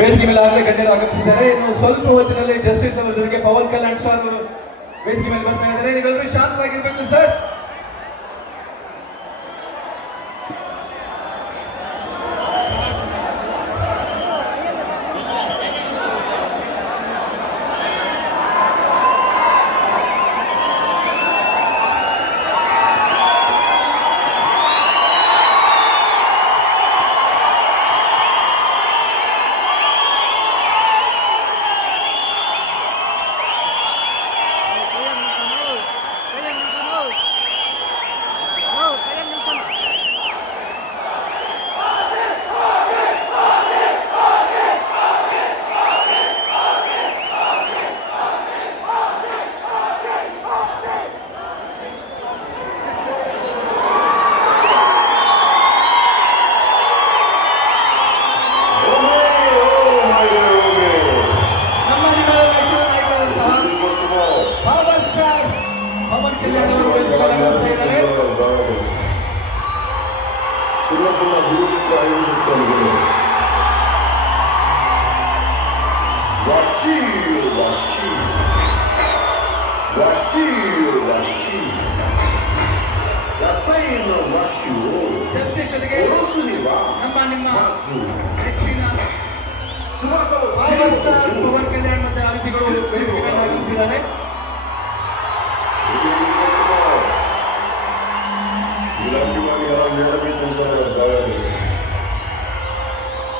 ವೇದಿಕೆ ಮೇಲೆ ಆಗಲೇ ಗಣ್ಯರು ಆಗಮಿಸಿದ್ದಾರೆ. ಇನ್ನು ಸ್ವಲ್ಪ ಹೊತ್ತಿನಲ್ಲಿ ಜಸ್ಟಿಸ್ ಅವರ ಜೊತೆಗೆ ಪವನ್ ಕಲ್ಯಾಣ್ ಸರ್ ವೇದಿಕೆ ಮೇಲೆ ಬರ್ತಾ ಇದ್ದಾರೆ. ನೀವೆಲ್ಲರೂ ಶಾಂತವಾಗಿರ್ಬೇಕು ಸರ್ ಸುಲಭನ ಮ್ಯೂಸಿಕ್ ಆಯೋಜಿಸುತ್ತಾನೆ ವಾಶಿ ವಾಶಿ ವಾಶಿ ವಾಶಿ ರಸಾಯನ ವಾಶಿಯು ಜಸ್ಟಿಸ್ ಜೊತೆಗೆ ಒರಸುಲಿವಾ ನಮ್ಮ ನಿಮ್ಮ ಮಾಸು ನೆಚ್ಚಿನ ಸುವಾಸವ ಪವರ್ ಸ್ಟಾರ್ ಪವನ್ ಕಲ್ಯಾಣ್ ಮತ್ತೆ ಅತಿಥಿಗಳು ವೇದಿಕೆ ಮೇಲೆ ಆಗಮಿಸಿದ್ದಾರೆ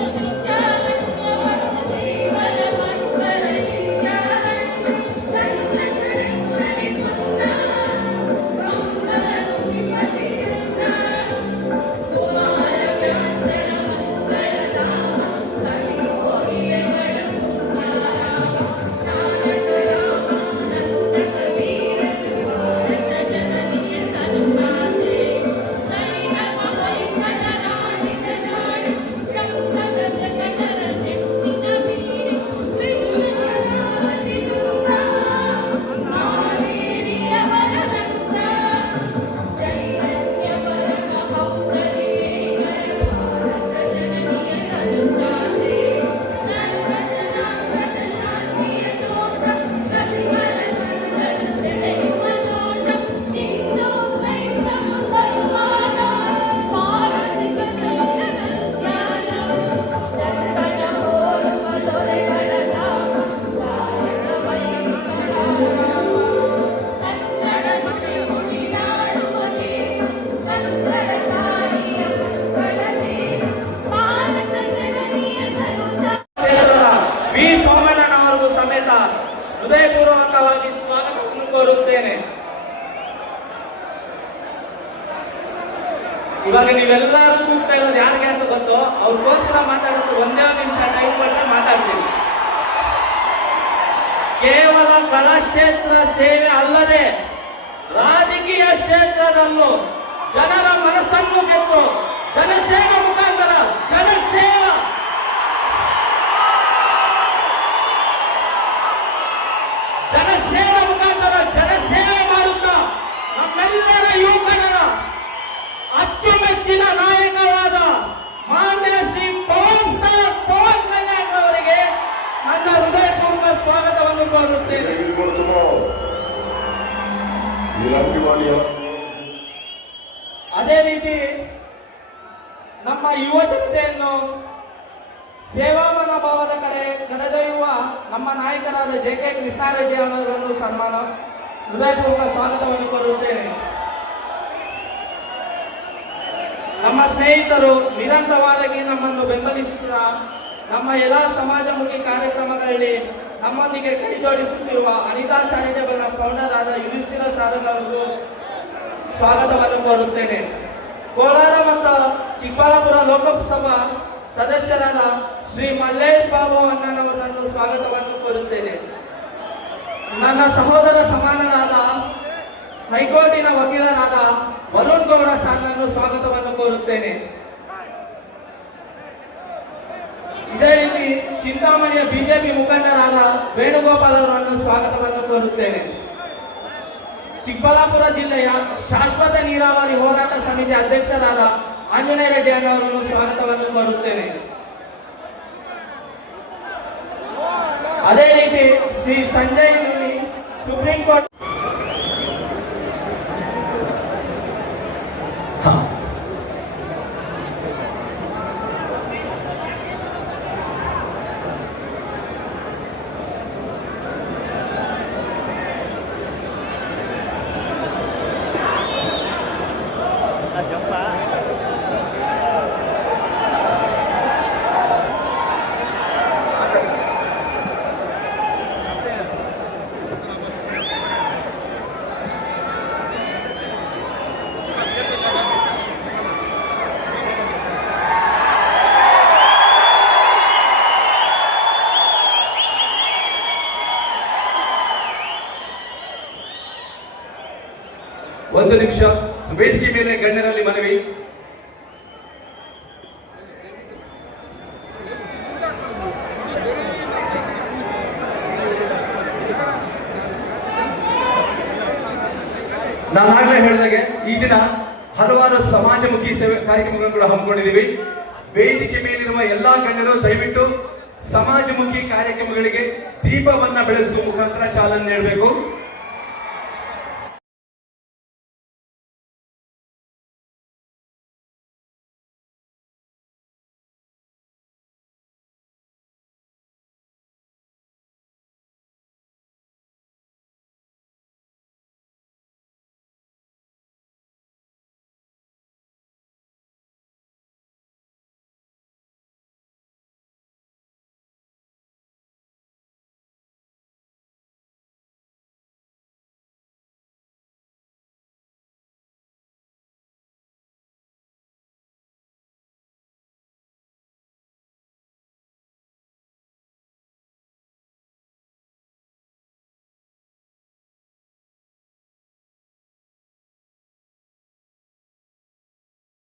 Thank you. ಇವಾಗ ನೀವೆಲ್ಲರೂ ಕೂಗ್ತಾ ಇರೋದು ಯಾರಿಗೆ ಅಂತ ಗೊತ್ತು, ಅವ್ರಿಗೋಸ್ಕರ ಮಾತಾಡೋದು ಒಂದೇ ನಿಮಿಷ ಟೈಮ್ ಕೊಟ್ಟರೆ ಮಾತಾಡ್ತೀನಿ. ಕೇವಲ ಕಲಾಕ್ಷೇತ್ರ ಸೇವೆ ಅಲ್ಲದೆ ರಾಜಕೀಯ ಕ್ಷೇತ್ರದಲ್ಲೂ ಜನರ ಮನಸ್ಸನ್ನು ಗೆದ್ದು ಜನಸೇವೆ ಇಲಾಂಟಿ ಅದೇ ರೀತಿ ನಮ್ಮ ಯುವ ಜನತೆಯನ್ನು ಸೇವಾ ಮನೋಭಾವದ ಕಡೆ ಕರೆದೊಯ್ಯುವ ನಮ್ಮ ನಾಯಕರಾದ ಜೆ ಕೆ ಕೃಷ್ಣಾರೆಡ್ಡಿ ಅವರನ್ನು ಸನ್ಮಾನ ಹೃದಯಪೂರ್ವಕ ಸ್ವಾಗತವನ್ನು ಕೋರುತ್ತೇನೆ. ನಮ್ಮ ಸ್ನೇಹಿತರು ನಿರಂತರವಾಗಿ ನಮ್ಮನ್ನು ಬೆಂಬಲಿಸುತ್ತಾ ನಮ್ಮ ಎಲ್ಲ ಸಮಾಜಮುಖಿ ಕಾರ್ಯಕ್ರಮಗಳಲ್ಲಿ ನಮ್ಮೊಂದಿಗೆ ಕೈ ಜೋಡಿಸುತ್ತಿರುವ ಅನಿತಾ ಚಾರಿಟೇಬಲ್ನ ಫೌಂಡರ್ ಆದ ಯುಧಿಷ್ಠಿರ ಸಾರಗ್ ಸ್ವಾಗತವನ್ನು ಕೋರುತ್ತೇನೆ. ಕೋಲಾರ ಮತ್ತು ಚಿಕ್ಕಬಳ್ಳಾಪುರ ಲೋಕಸಭಾ ಸದಸ್ಯರಾದ ಶ್ರೀ ಮಲ್ಲೇಶ್ ಬಾಬು ಅಣ್ಣನವರನ್ನು ಸ್ವಾಗತವನ್ನು ಕೋರುತ್ತೇನೆ. ನನ್ನ ಸಹೋದರ ಸಮಾನರಾದ ಹೈಕೋರ್ಟಿನ ವಕೀಲರಾದ ವರುಣ್ ಗೌಡ ಸಾರ್ನನ್ನು ಸ್ವಾಗತವನ್ನು ಕೋರುತ್ತೇನೆ. ಇದೇ ಚಿಂತಾಮಣಿಯ ಬಿಜೆಪಿ ಮುಖಂಡರಾದ ವೇಣುಗೋಪಾಲ್ ಅವರನ್ನು ಸ್ವಾಗತವನ್ನು ಕೋರುತ್ತೇನೆ. ಚಿಕ್ಕಬಳ್ಳಾಪುರ ಜಿಲ್ಲೆಯ ಶಾಶ್ವತ ನೀರಾವರಿ ಹೋರಾಟ ಸಮಿತಿ ಅಧ್ಯಕ್ಷರಾದ ಆಂಜನೇಯ ರೆಡ್ಡಿ ಅವರನ್ನು ಸ್ವಾಗತವನ್ನು ಕೋರುತ್ತೇನೆ. ಅದೇ ರೀತಿ ಶ್ರೀ ಸಂಜಯ್ ಸುಪ್ರೀಂ ಕೋರ್ಟ್ ಒಂದು ನಿಮಿಷ. ವೇದಿಕೆ ಮೇಲೆ ಗಣ್ಯರಲ್ಲಿ ಮನವಿ. ನಾನಾಗಲೇ ಹೇಳಿದಾಗೆ, ಈ ದಿನ ಹಲವಾರು ಸಮಾಜಮುಖಿ ಸೇವೆ ಕಾರ್ಯಕ್ರಮಗಳನ್ನು ಕೂಡ ಹಮ್ಮಿಕೊಂಡಿದ್ದೀವಿ ವೇದಿಕೆ ಮೇಲಿರುವ ಎಲ್ಲಾ ಗಣ್ಯರು ದಯವಿಟ್ಟು ಸಮಾಜಮುಖಿ ಕಾರ್ಯಕ್ರಮಗಳಿಗೆ ದೀಪವನ್ನ ಬೆಳೆಸುವ ಮುಖಾಂತರ ಚಾಲನೆ ನೀಡಬೇಕು.